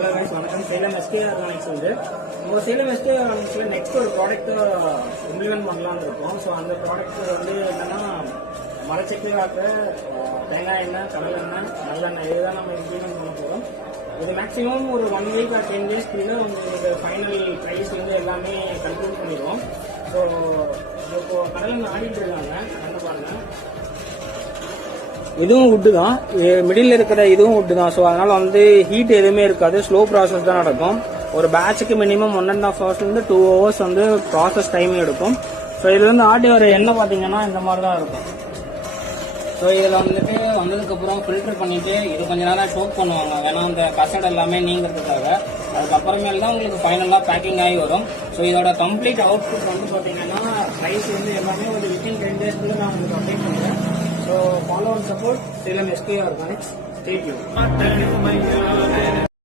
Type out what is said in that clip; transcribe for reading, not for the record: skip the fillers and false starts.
Hello guys, வணக்கம். Salem SK organics வந்து நம்ம சேலம் எஸ்கே ஆர்கானிக்ஸ்ல நெக்ஸ்ட் ஒரு ப்ராடக்ட் இம்ப்ளிமெண்ட் பண்ணலாம்னு இருக்கோம். ஸோ அந்த ப்ராடக்ட் வந்து என்னன்னா மரச்செக்கு ஆக்கிற தேங்காய் எண்ணெய், கடல் எண்ணெய், நல்லெண்ணெய் இதுதான் நம்ம இம்ப்ளிமெண்ட் பண்ண போகிறோம். இது மேக்ஸிமம் ஒரு 1 வீக் ஆர் 10 டேஸ்க்குள்ள உங்களுக்கு ஃபைனல் ப்ரைஸ் வந்து எல்லாமே கன்க்ளூட் பண்ணிடுவோம். ஸோ இப்போ கடல் எண்ணெய் ஆடிட்டு இருக்காங்க, என்ன பாருங்க. இதுவும் வுட்டு தான், மிடில் இருக்கிற இதுவும் வுட்டு தான். ஸோ அதனால வந்து ஹீட் எதுவுமே இருக்காது, ஸ்லோ ப்ராசஸ் தான் நடக்கும். ஒரு பேட்சுக்கு மினிமம் 1.5 ஹவர்ஸ்லேருந்து 2 ஹவர்ஸ் வந்து ப்ராசஸ் டைம் எடுக்கும். ஸோ இதுல வந்து ஆட்டி வர எண்ணெய் பார்த்தீங்கன்னா இந்த மாதிரி தான் இருக்கும். ஸோ இதில் வந்துட்டு வந்ததுக்கப்புறம் ஃபில்டர் பண்ணிட்டு இது கொஞ்ச நேரம் சோக் பண்ணுவாங்க, வேணா அந்த கசடு எல்லாமே நீங்கிறதுக்காக. அதுக்கப்புறமேல தான் உங்களுக்கு ஃபைனலாக பேக்கிங் ஆகி வரும். ஸோ இதோட கம்ப்ளீட் அவுட்புட் வந்து பார்த்தீங்கன்னா ப்ரைஸ் வந்து எல்லாமே ஒரு வித்தின் 10 டேஸ்க்குள்ள நான் உங்களுக்கு அப்டேட் பண்ணுறேன். So follow and support Salem SK Organics. Stay tuned.